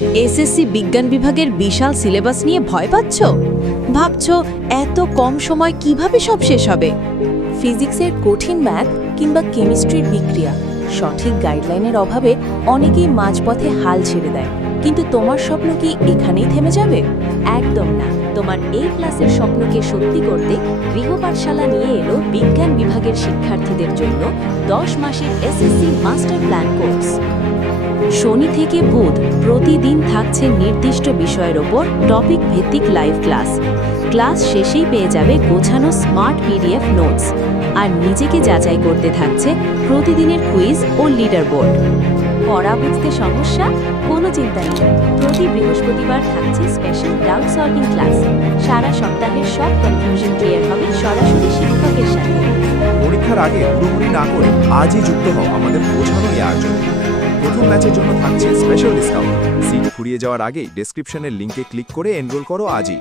SSC বিজ্ঞান বিভাগের বিশাল syllabus নিয়ে ভয় পাচ্ছ? ভাবছো এত কম সময় কিভাবে সব শেষ হবে? ফিজিক্সের কঠিন ম্যাথ কিংবা কেমিস্ট্রির বিক্রিয়া সঠিক গাইডলাইনের অভাবে অনেকেই মাঝপথে হাল ছেড়ে দেয়। কিন্তু তোমার স্বপ্ন কি এখানেই থেমে যাবে? একদম না। তোমার এই ক্লাসের স্বপ্নকে সত্যি করতে গৃহপাঠশালা নিয়ে এলো বিজ্ঞান বিভাগের শিক্ষার্থীদের জন্য 10 মাসের এসএসসি মাস্টার প্ল্যান কোর্স। শনি থেকে বুধ প্রতিদিন থাকছে নির্দিষ্ট বিষয়ের ওপর টপিক ভিত্তিক লাইভ ক্লাস। ক্লাস শেষেই পেয়ে যাবে গোছানো স্মার্ট পিডিএফ নোটস, আর নিজেকে যাচাই করতে থাকছে প্রতিদিনের কুইজ ও লিডার বোর্ড। পড়া বুঝতে সমস্যা? কোনো চিন্তা নেই। প্রতি বৃহস্পতিবার থাকছে স্পেশাল ডাউট সলভিং ক্লাস। সারা সপ্তাহের সব কনফিউশন ক্লিয়ার হবে সরাসরি শিক্ষকের সাথে। পরীক্ষার আগে হুড়োহুড়ি না করে আজই যুক্ত হও আমাদের গোছানো এই আয়োজনে। প্রথম ব্যাচের জন্য থাকছে স্পেশাল ডিসকাউন্ট। সিট ফুরিয়ে যাওয়ার আগেই ডেসক্রিপশনের লিংকে ক্লিক করে এনরোল করো আজই।